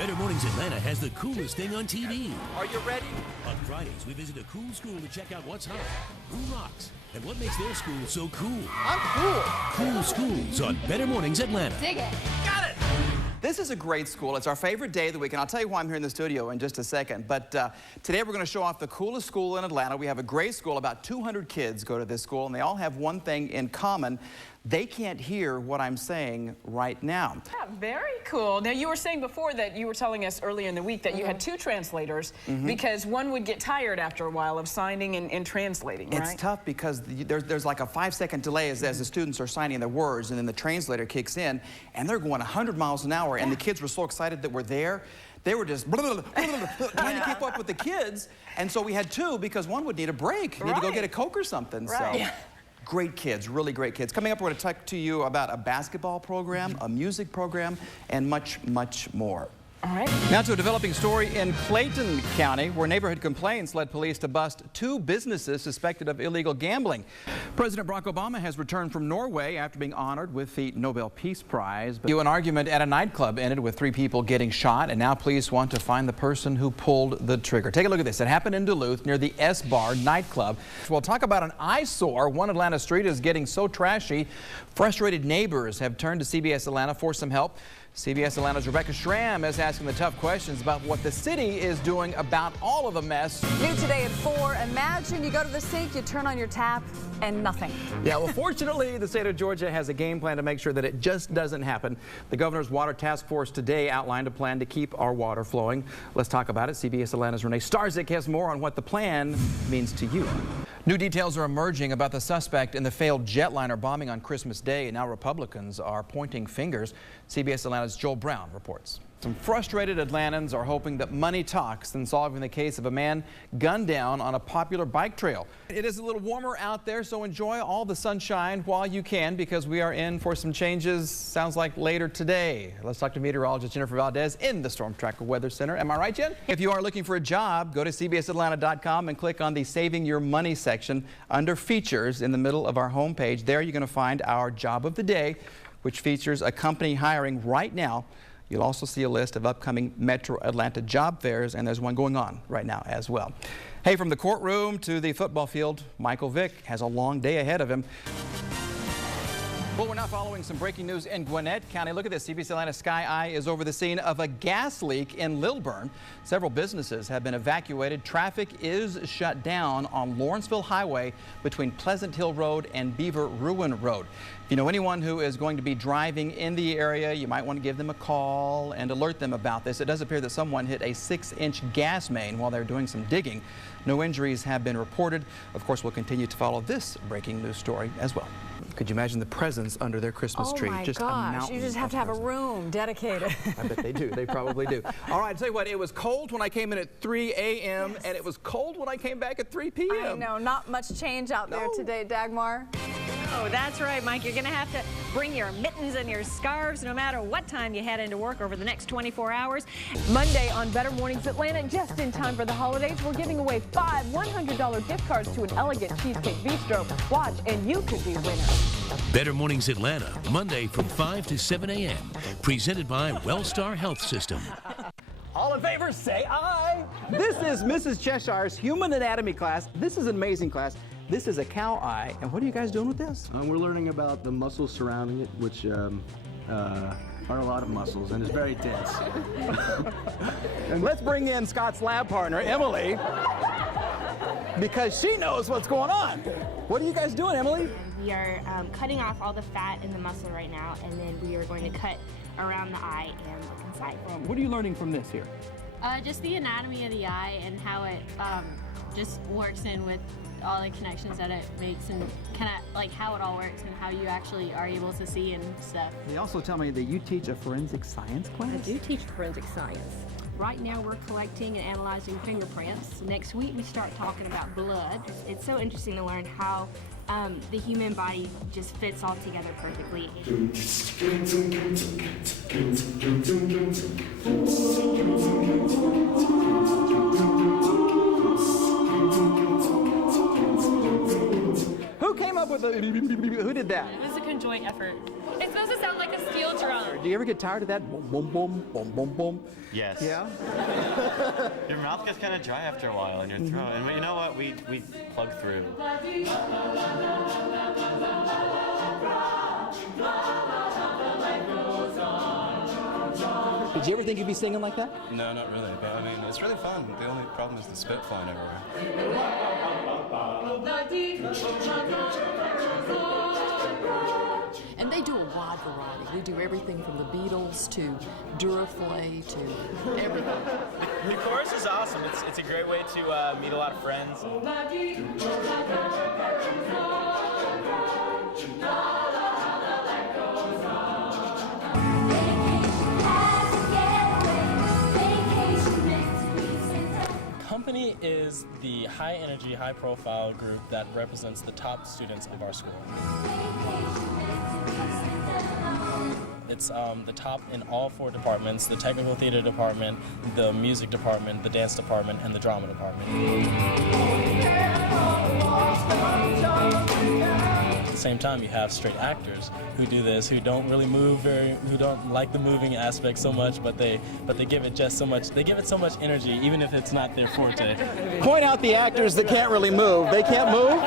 Better Mornings Atlanta has the coolest thing on TV. Are you ready? On Fridays, we visit a cool school to check out what's hot, who rocks, and what makes their school so cool. I'm cool. Cool Schools on Better Mornings Atlanta. Dig it. Got it. This is a great school. It's our favorite day of the week, and I'll tell you why I'm here in the studio in just a second. But today we're going to show off the coolest school in Atlanta. We have a great school. About 200 kids go to this school, and they all have one thing in common. They can't hear what I'm saying right now. Yeah, very cool. Now, you were saying before that you were telling us earlier in the week that you had two translators because one would get tired after a while of signing and translating, right? It's tough because there's like a 5-second delay as the students are signing their words, and then the translator kicks in, and they're going 100 miles an hour, and the kids were so excited that we're there. They were just trying to keep up with the kids, and so we had two because one would need a break, need to go get a Coke or something. Right. So. Great kids, really great kids. Coming up, we're going to talk to you about a basketball program, a music program, and much, much more. All right. Now to a developing story in Clayton County, where neighborhood complaints led police to bust 2 businesses suspected of illegal gambling. President Barack Obama has returned from Norway after being honored with the Nobel Peace Prize. But an argument at a nightclub ended with 3 people getting shot, and now police want to find the person who pulled the trigger. Take a look at this. It happened in Duluth near the S-Bar nightclub. We'll talk about an eyesore. One Atlanta street is getting so trashy, frustrated neighbors have turned to CBS Atlanta for some help. CBS Atlanta's Rebecca Schramm is asking the tough questions about what the city is doing about all of the mess. New today at 4, imagine you go to the sink, you turn on your tap, and nothing. Yeah, well, fortunately, the state of Georgia has a game plan to make sure that it just doesn't happen. The governor's water task force today outlined a plan to keep our water flowing. Let's talk about it. CBS Atlanta's Renee Starzik has more on what the plan means to you. New details are emerging about the suspect in the failed jetliner bombing on Christmas Day, and now Republicans are pointing fingers. CBS Atlanta's Joel Brown reports. Some frustrated Atlantans are hoping that money talks in solving the case of a man gunned down on a popular bike trail. It is a little warmer out there, so enjoy all the sunshine while you can, because we are in for some changes, sounds like later today. Let's talk to meteorologist Jennifer Valdez in the Storm Tracker Weather Center. Am I right, Jen? If you are looking for a job, go to cbsatlanta.com and click on the Saving Your Money section under Features in the middle of our homepage. There you're going to find our Job of the Day, which features a company hiring right now. You'll also see a list of upcoming Metro Atlanta job fairs, and there's one going on right now as well. Hey, from the courtroom to the football field, Michael Vick has a long day ahead of him. Well, we're now following some breaking news in Gwinnett County. Look at this. CBS Atlanta Sky Eye is over the scene of a gas leak in Lilburn. Several businesses have been evacuated. Traffic is shut down on Lawrenceville Highway between Pleasant Hill Road and Beaver Ruin Road. If you know anyone who is going to be driving in the area, you might want to give them a call and alert them about this. It does appear that someone hit a 6-inch gas main while they're doing some digging. No injuries have been reported. Of course, we'll continue to follow this breaking news story as well. Could you imagine the presents under their Christmas tree? Oh my just gosh, you just have to have a room dedicated. I bet they do. They probably do. All right, I'll tell you what, it was cold when I came in at 3 a.m. and it was cold when I came back at 3 p.m. I know, not much change out there today, Dagmar. Oh, that's right, Mike. You're going to have to bring your mittens and your scarves no matter what time you head into work over the next 24 hours. Monday on Better Mornings Atlanta, just in time for the holidays, we're giving away 5 $100 gift cards to an Elegant Cheesecake Bistro. Watch, and you could be winners. Better Mornings Atlanta, Monday from 5 to 7 a.m. Presented by Wellstar Health System. All in favor, say aye. This is Mrs. Cheshire's Human Anatomy class. This is an amazing class. This is a cow eye. And what are you guys doing with this? We're learning about the muscles surrounding it, which are a lot of muscles, and it's very dense. And let's bring in Scott's lab partner, Emily, because she knows what's going on. What are you guys doing, Emily? We are cutting off all the fat in the muscle right now, and then we are going to cut around the eye and look inside. What are you learning from this here? Just the anatomy of the eye and how it just works in with all the connections that it makes, and kind of like how it all works and how you actually are able to see and stuff. They also tell me that you teach a forensic science class? I do teach forensic science. Right now we're collecting and analyzing fingerprints. Next week we start talking about blood. It's so interesting to learn how the human body just fits all together perfectly. Who came up with the... Who did that? It was a conjoint effort. It's supposed to sound like a steel drum. Do you ever get tired of that? Boom, boom, boom, boom, boom, boom. Yes. Yeah? Your mouth gets kind of dry after a while in your throat. And you know what? We plug through. Did you ever think you'd be singing like that? No, not really. But I mean, it's really fun. The only problem is the spit flying everywhere. And they do a wide variety. We do everything from the Beatles to Duraflay to everything. The chorus is awesome. It's a great way to meet a lot of friends. Company is the high energy, high profile group that represents the top students of our school. It's the top in all 4 departments: the technical theater department, the music department, the dance department, and the drama department. At the same time, you have straight actors who do this, who don't really move who don't like the moving aspect so much, but they give it just so much. They give it so much energy, even if it's not their forte. Point out the actors that can't really move. They can't move?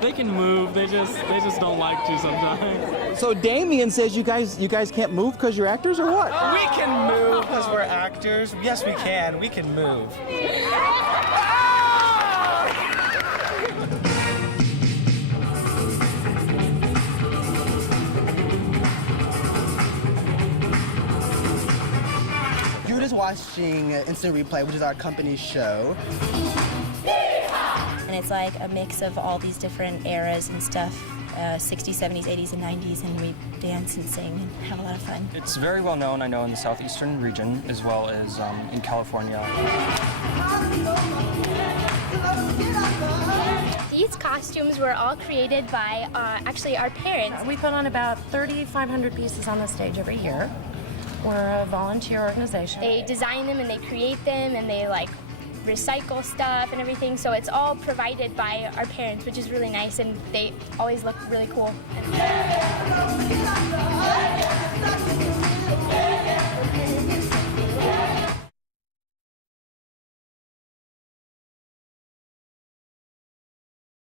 They can move. They just don't like to sometimes. So Damien says you guys can't move because you're actors, or what? We can move because we're actors. Yes, we can. We can move. You're just watching Instant Replay, which is our company show. And it's like a mix of all these different eras and stuff, 60s, 70s, 80s, and 90s, and we dance and sing and have a lot of fun. It's very well known, I know, in the southeastern region, as well as in California. These costumes were all created by actually our parents. We put on about 3,500 pieces on the stage every year. We're a volunteer organization. They design them and they create them and they like recycle stuff and everything, so it's all provided by our parents, which is really nice, and they always look really cool.